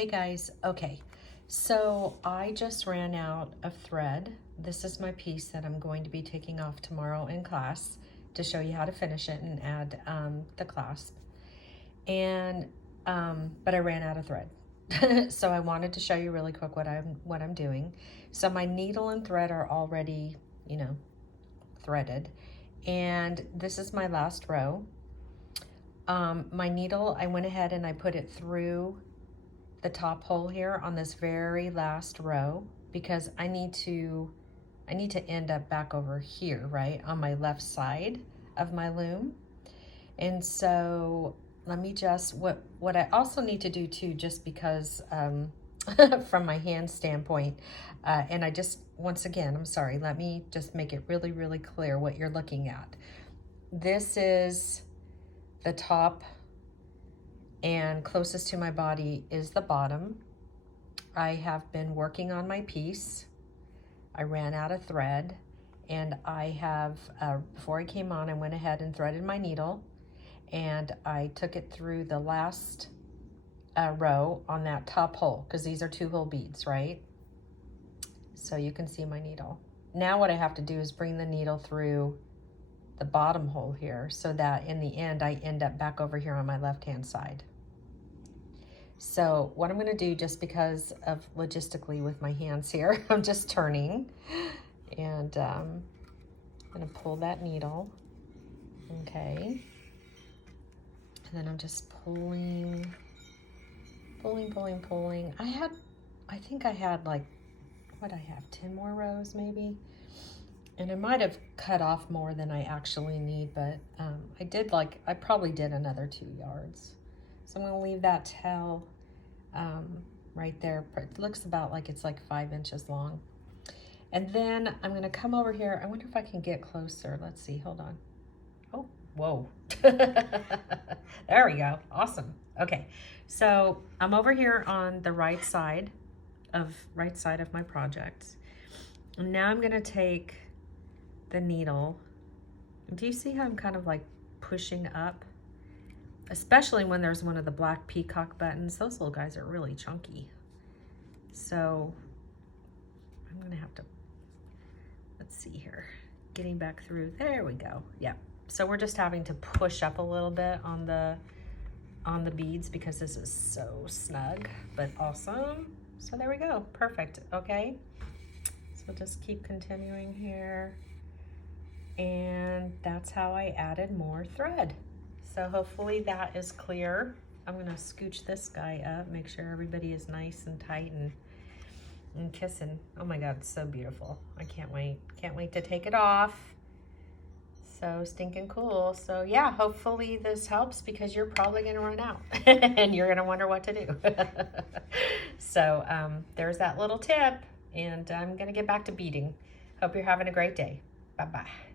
Hey guys, okay, so I just ran out of thread. This is my piece that I'm going to be taking off tomorrow in class to show you how to finish it and add the clasp. And but I ran out of thread. So I wanted to show you really quick what I'm doing. So my needle and thread are already, threaded. And this is my last row. My needle, I went ahead and I put it through the top hole here on this very last row because I need to end up back over here, right, on my left side of my loom. And so let me just, what I also need to do too, just because from my hand standpoint, and I just, once again, I'm sorry, let me just make it really, really clear what you're looking at. This is the top, and closest to my body is the bottom. I have been working on my piece. I ran out of thread, and I have, before I came on, I went ahead and threaded my needle, and I took it through the last row on that top hole, because these are 2-hole beads, right? So you can see my needle. Now what I have to do is bring the needle through the bottom hole here so that in the end I end up back over here on my left-hand side. So what I'm going to do, just because of logistically with my hands here, I'm just turning, and I'm going to pull that needle, okay, and then I'm just pulling. I think I had like, what I have, 10 more rows maybe, and I might have cut off more than I actually need, but I probably did another 2 yards. So I'm going to leave that tail right there. It looks about like it's like 5 inches long. And then I'm going to come over here. I wonder if I can get closer. Let's see. Hold on. Oh, whoa. There we go. Awesome. Okay. So I'm over here on the right side of my project. And now I'm going to take the needle. Do you see how I'm kind of like pushing up? Especially when there's one of the black peacock buttons. Those little guys are really chunky. So I'm gonna have to, let's see here, getting back through, there we go. Yeah, so we're just having to push up a little bit on the beads because this is so snug, but awesome. So there we go, perfect, okay. So just keep continuing here. And that's how I added more thread. So hopefully that is clear. I'm gonna scooch this guy up, make sure everybody is nice and tight and kissing. Oh my God, it's so beautiful. I can't wait. Can't wait to take it off. So stinking cool. So yeah, hopefully this helps because you're probably gonna run out and you're gonna wonder what to do. So there's that little tip, and I'm gonna get back to beading. Hope you're having a great day. Bye-bye.